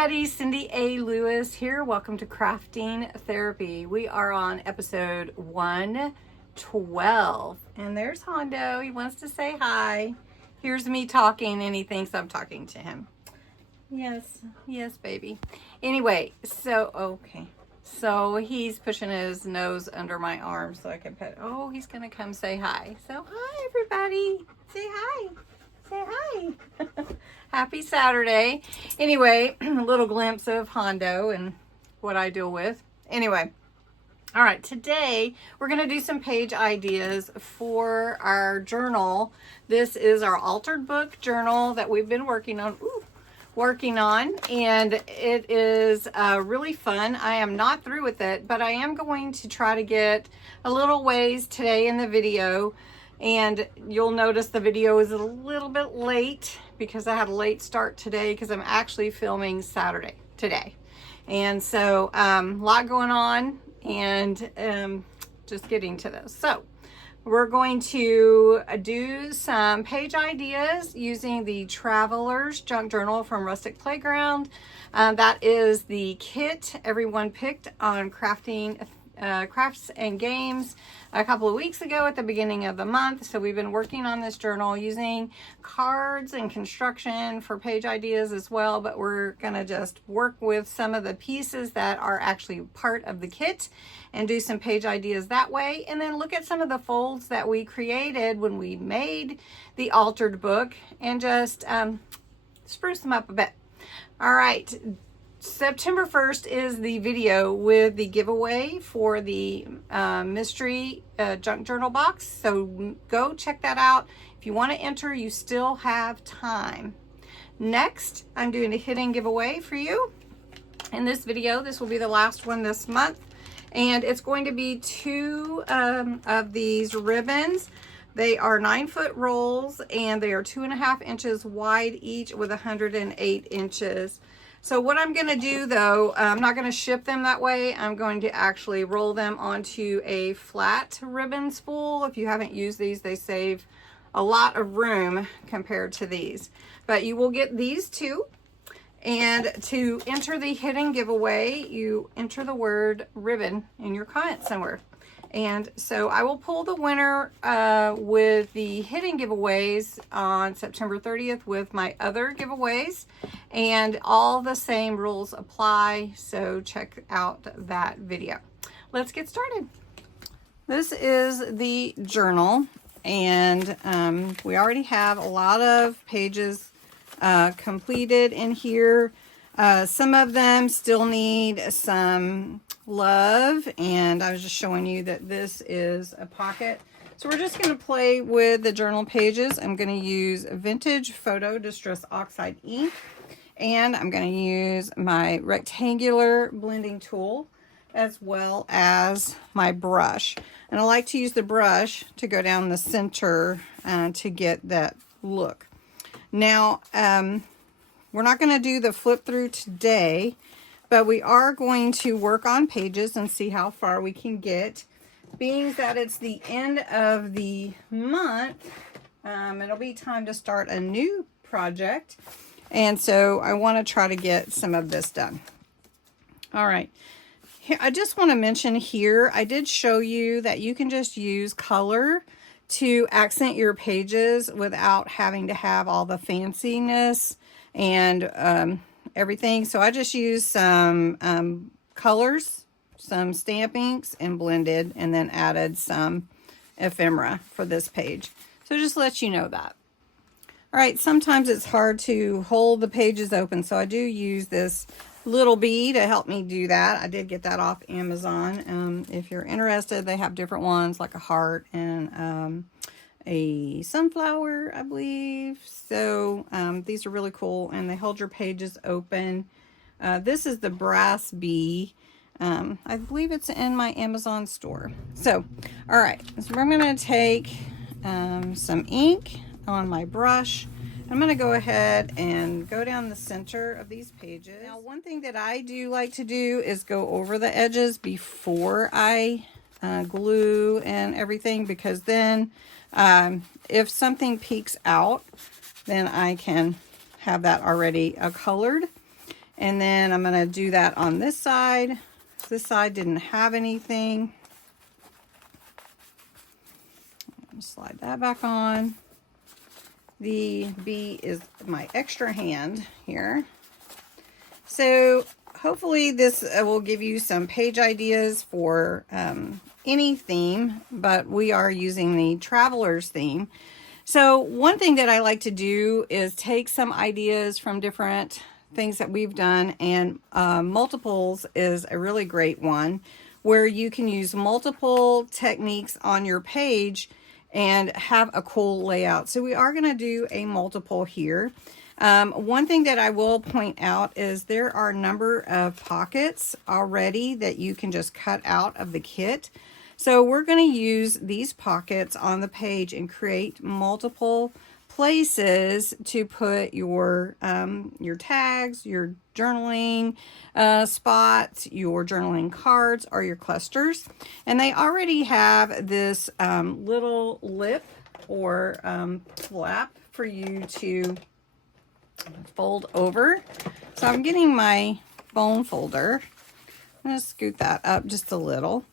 everybody, Cindy A. Lewis here. Welcome to Crafting Therapy. We are on episode 112. And there's Hondo. He wants to say hi. Here's me talking and he thinks I'm talking to him. Yes, baby. Anyway, so he's pushing his nose under my arm so I can pet. Oh, he's going to come say hi. So hi, everybody. Say hi. Say hi. Happy Saturday. Anyway, a little glimpse of Hondo and what I deal with. Anyway, all right, today we're going to do some page ideas for our journal. This is our altered book journal that we've been working on. And it is really fun. I am not through with it, but I am going to try to get a little ways today in the video. And you'll notice the video is a little bit late because I had a late start today because I'm actually filming Saturday today. And so a lot going on and just getting to this. So we're going to do some page ideas using the Traveler's Junk Journal from Rustic Playground. That is the kit everyone picked on crafting crafts and games a couple of weeks ago at the beginning of the month. So we've been working on this journal using cards and construction for page ideas as well, but we're gonna just work with some of the pieces that are actually part of the kit and do some page ideas that way, and then look at some of the folds that we created when we made the altered book and just spruce them up a bit. All right, September 1st is the video with the giveaway for the mystery junk journal box. So go check that out. If you want to enter, you still have time. Next, I'm doing a hidden giveaway for you. In this video, this will be the last one this month. And it's going to be two of these ribbons. They are 9-foot rolls and they are 2.5 inches wide each with 108 inches. So what I'm going to do though, I'm not going to ship them that way. I'm going to actually roll them onto a flat ribbon spool. If you haven't used these, they save a lot of room compared to these. But you will get these two. And to enter the hidden giveaway, you enter the word ribbon in your comment somewhere. And so I will pull the winner with the hidden giveaways on September 30th with my other giveaways, and all the same rules apply. So check out that video. Let's get started. This is the journal, and we already have a lot of pages completed in here. Some of them still need some love, and I was just showing you that this is a pocket. So we're just going to play with the journal pages. I'm going to use Vintage Photo Distress Oxide ink, and I'm going to use my rectangular blending tool as well as my brush. And I like to use the brush to go down the center to get that look. Now, we're not going to do the flip through today, but we are going to work on pages and see how far we can get. Being that it's the end of the month, it'll be time to start a new project. And so I want to try to get some of this done. All right. Here, I just want to mention here, I did show you that you can just use color to accent your pages without having to have all the fanciness and everything. So I just used some colors, some stamp inks, and blended, and then added some ephemera for this page. So just let you know that. All right, sometimes it's hard to hold the pages open, so I do use this little bee to help me do that. I did get that off Amazon. If you're interested, they have different ones like a heart and a sunflower, I believe. So these are really cool, and they hold your pages open. This is the brass bee. I believe it's in my Amazon store. So, all right, so I'm going to take some ink on my brush. I'm going to go ahead and go down the center of these pages. Now, one thing that I do like to do is go over the edges before I glue and everything, because then if something peeks out, then I can have that already colored. And then I'm going to do that on this side. This side didn't have anything. Slide that back on. The B is my extra hand here. So hopefully this will give you some page ideas for any theme, but we are using the Traveler's theme. So one thing that I like to do is take some ideas from different things that we've done, and multiples is a really great one where you can use multiple techniques on your page and have a cool layout. So we are going to do a multiple here. One thing that I will point out is there are a number of pockets already that you can just cut out of the kit. So we're going to use these pockets on the page and create multiple places to put your tags, your journaling spots, your journaling cards, or your clusters. And they already have this little lip or flap for you to fold over. So I'm getting my bone folder. I'm going to scoot that up just a little.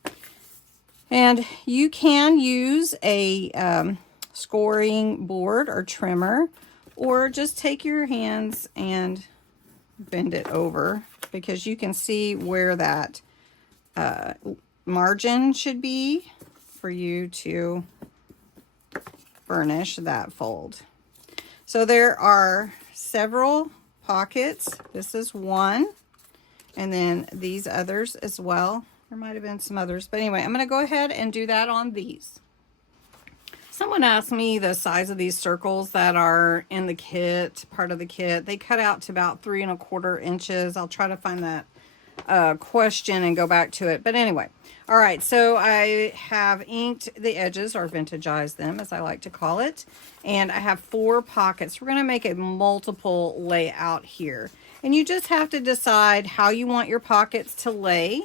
And you can use a scoring board or trimmer, or just take your hands and bend it over, because you can see where that margin should be for you to burnish that fold. So there are several pockets. This is one, and then these others as well. There might have been some others, but anyway, I'm going to go ahead and do that on these. Someone asked me the size of these circles that are in the kit, part of the kit. They cut out to about 3 1/4 inches. I'll try to find that question and go back to it. But anyway, all right, so I have inked the edges, or vintagized them, as I like to call it. And I have 4 pockets. We're going to make a multiple layout here. And you just have to decide how you want your pockets to lay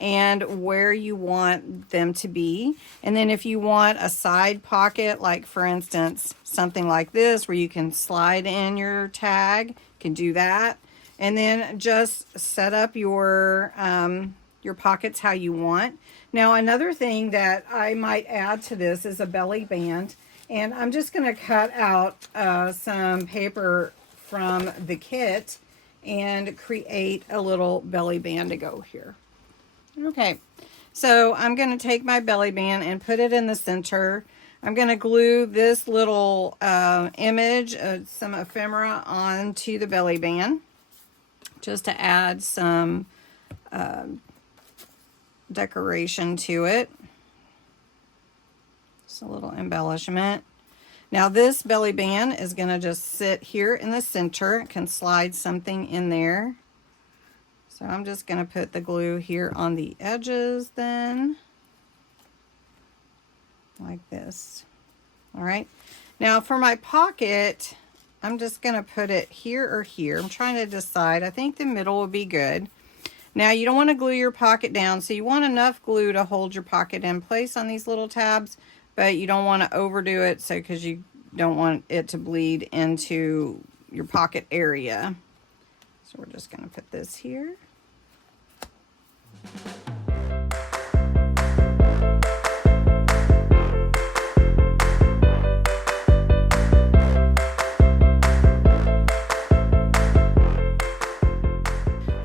and where you want them to be. And then if you want a side pocket, like for instance, something like this, where you can slide in your tag, you can do that. And then just set up your pockets how you want. Now, another thing that I might add to this is a belly band. And I'm just gonna cut out some paper from the kit and create a little belly band to go here. Okay, so I'm going to take my belly band and put it in the center. I'm going to glue this little image, some ephemera, onto the belly band, just to add some decoration to it. Just a little embellishment. Now this belly band is going to just sit here in the center. It can slide something in there. So I'm just going to put the glue here on the edges then, like this. All right. Now for my pocket, I'm just going to put it here or here. I'm trying to decide. I think the middle will be good. Now you don't want to glue your pocket down, so you want enough glue to hold your pocket in place on these little tabs, but you don't want to overdo it, so because you don't want it to bleed into your pocket area. So we're just going to put this here.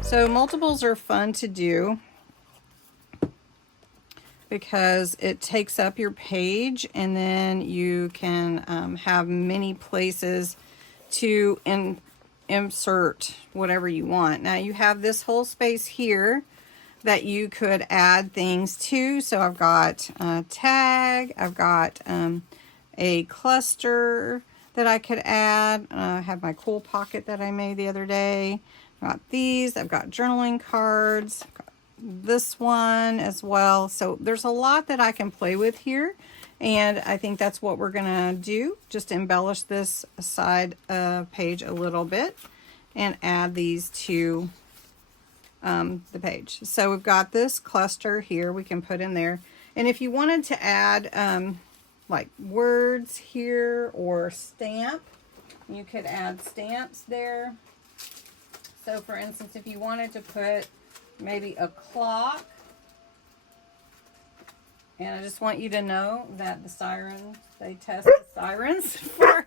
So multiples are fun to do because it takes up your page, and then you can have many places to insert whatever you want. Now you have this whole space here that you could add things to. So I've got a tag, I've got a cluster that I could add. I have my cool pocket that I made the other day. I've got these, I've got journaling cards, I've got this one as well. So there's a lot that I can play with here, and I think that's what we're gonna do. Just embellish this side page a little bit and add these to the page. So we've got this cluster here we can put in there, and if you wanted to add like words here or stamp, you could add stamps there. So for instance, if you wanted to put maybe a clock, and I just want you to know that the sirens, they test the sirens for,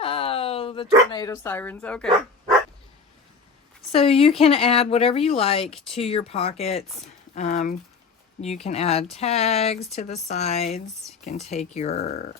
oh, the tornado sirens, okay. So you can add whatever you like to your pockets. You can add tags to the sides. You can take your,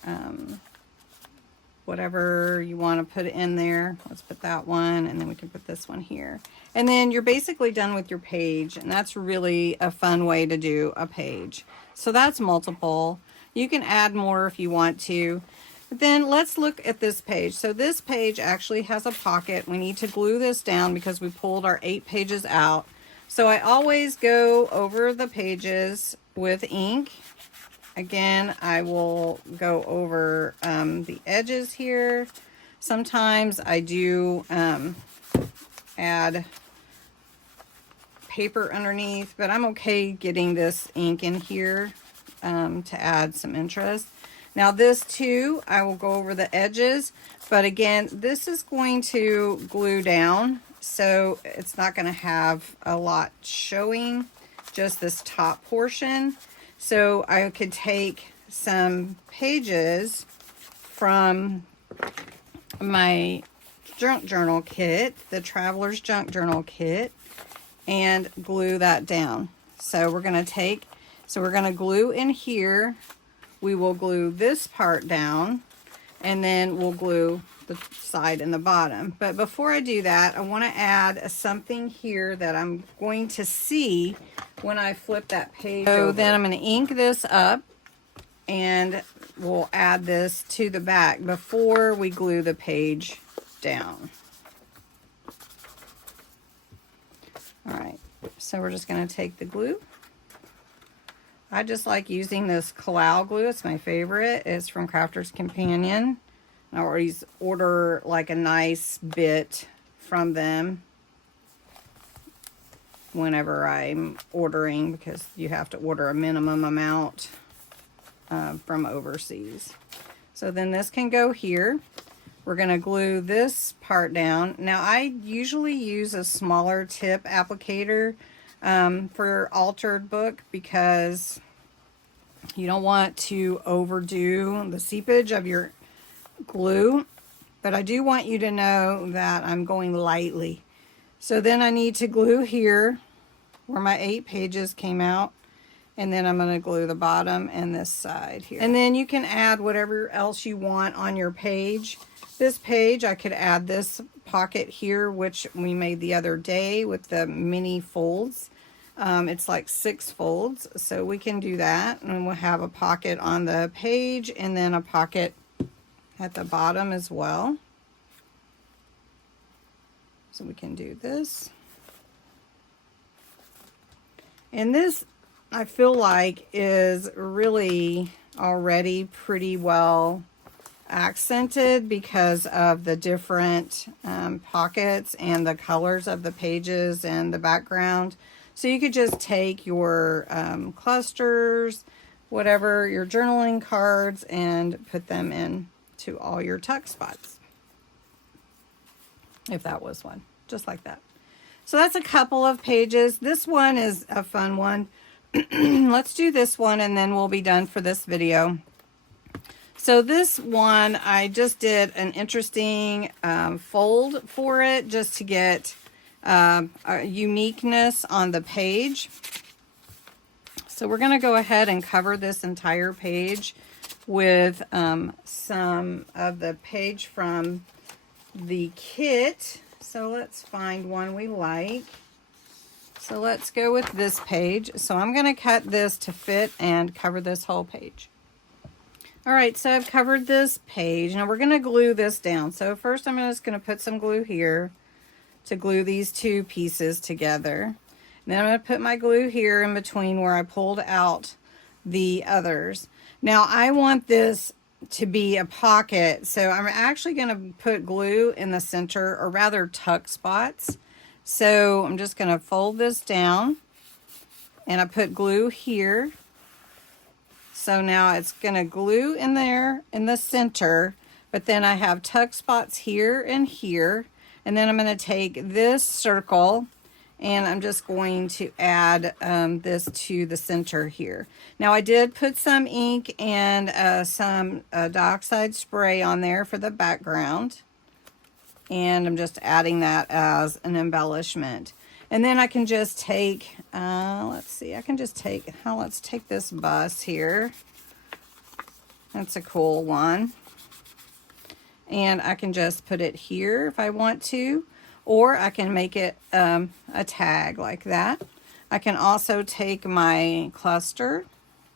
whatever you want to put in there. Let's put that one, and then we can put this one here. And then you're basically done with your page, and that's really a fun way to do a page. So that's multiple. You can add more if you want to. But then let's look at this page. So this page actually has a pocket. We need to glue this down because we pulled our 8 pages out. So I always go over the pages with ink. Again, I will go over the edges here. Sometimes I do add paper underneath, but I'm okay getting this ink in here to add some interest. Now this too, I will go over the edges, but again, this is going to glue down, so it's not going to have a lot showing, just this top portion. So I could take some pages from my junk journal kit, the Traveler's Junk Journal kit, and glue that down. So we're going to glue in here. We will glue this part down, and then we'll glue the side and the bottom. But before I do that, I want to add something here that I'm going to see when I flip that page over. Then I'm going to ink this up, and we'll add this to the back before we glue the page down. All right, so we're just going to take the glue. I just like using this Kalau glue. It's my favorite. It's from Crafter's Companion. I always order like a nice bit from them whenever I'm ordering, because you have to order a minimum amount from overseas. So then this can go here. We're going to glue this part down. Now I usually use a smaller tip applicator for altered book, because you don't want to overdo the seepage of your glue, but I do want you to know that I'm going lightly. So then I need to glue here where my 8 pages came out, and then I'm going to glue the bottom and this side here. And then you can add whatever else you want on your page. This page, I could add this pocket here, which we made the other day with the mini folds. It's like 6 folds, so we can do that, and we'll have a pocket on the page and then a pocket at the bottom as well. So we can do this. And this, I feel like, is really already pretty well accented because of the different pockets and the colors of the pages and the background. So you could just take your clusters, whatever, your journaling cards, and put them in to all your tuck spots, if that was one, just like that. So that's a couple of pages. This one is a fun one. Let's do this one, and then we'll be done for this video. So this one, I just did an interesting fold for it, just to get a uniqueness on the page. So we're going to go ahead and cover this entire page with some of the page from the kit. So let's find one we like. So let's go with this page. So I'm going to cut this to fit and cover this whole page. All right, so I've covered this page. Now we're going to glue this down. So first I'm just going to put some glue here to glue these 2 pieces together. And then I'm going to put my glue here in between where I pulled out the others. Now I want this to be a pocket, so I'm actually going to put glue in the center, or rather tuck spots. So I'm just going to fold this down, and I put glue here. So now it's going to glue in there in the center, but then I have tuck spots here and here. And then I'm going to take this circle and I'm just going to add this to the center here. Now I did put some ink and some dioxide spray on there for the background. And I'm just adding that as an embellishment. And then I can just take, let's see, I can just take, let's take this bus here. That's a cool one. And I can just put it here if I want to. Or I can make it a tag like that. I can also take my cluster.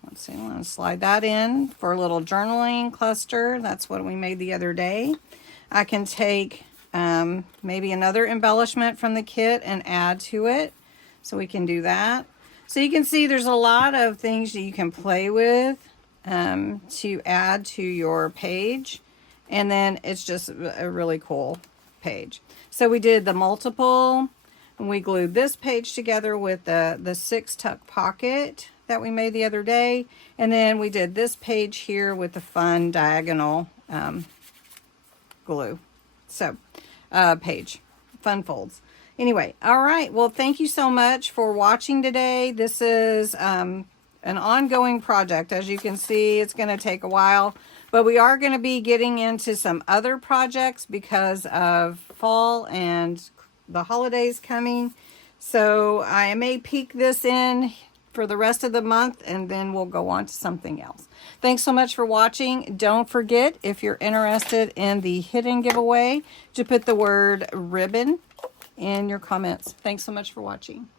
Let's see, I'm going to slide that in for a little journaling cluster. That's what we made the other day. I can take maybe another embellishment from the kit and add to it. So we can do that. So you can see there's a lot of things that you can play with to add to your page. And then it's just a really cool page. So we did the multiple, and we glued this page together with the 6 tuck pocket that we made the other day. And then we did this page here with the fun diagonal glue. So, page, fun folds. Anyway, all right. Well, thank you so much for watching today. This is an ongoing project. As you can see, it's going to take a while. But we are going to be getting into some other projects because of fall and the holidays coming. So I may peek this in for the rest of the month and then we'll go on to something else. Thanks so much for watching. Don't forget, if you're interested in the hidden giveaway, to put the word ribbon in your comments. Thanks so much for watching.